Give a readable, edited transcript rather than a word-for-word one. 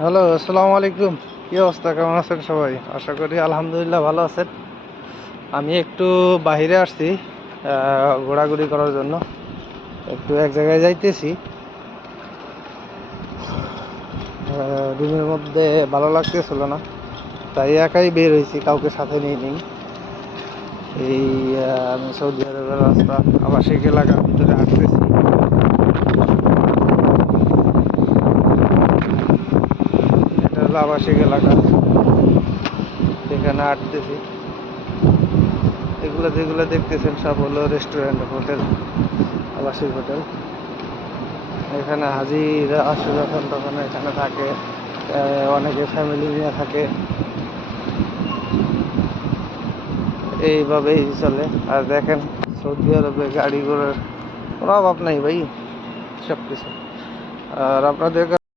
Hello, আসসালামু আলাইকুম। কি অবস্থা, কেমন আছেন সবাই? আশা করি আলহামদুলিল্লাহ ভালো আছেন। আমি একটু বাইরে আসছি ঘোরাঘুরি করার জন্য। একটু এক জায়গায় যাইতেছি। রুমের মধ্যে ভালো লাগতেছিল না, তাই একাই বের হয়েছি, কাউকে সাথে নিয়ে নিই। এই আমি সৌদি আরবের রাস্তা আবাসিক এলাকার ভিতরে হাঁটতেছি। এটা হলো আবাসিক এলাকা, এখানে হাঁটতেছি। এগুলো যেগুলো দেখতেছেন সব হলো রেস্টুরেন্ট, হোটেল, আবাসিক হোটেল। এখানে হাজিরা আসে যখন তখন এখানে থাকে। অনেকে ফ্যামিলি নিয়ে থাকে। এইভাবেই চলে। আর দেখেন, সৌদি আরবে গাড়ি ঘোড়ার কোনো অভাব নাই ভাই, সব কিছু। আর আপনাদের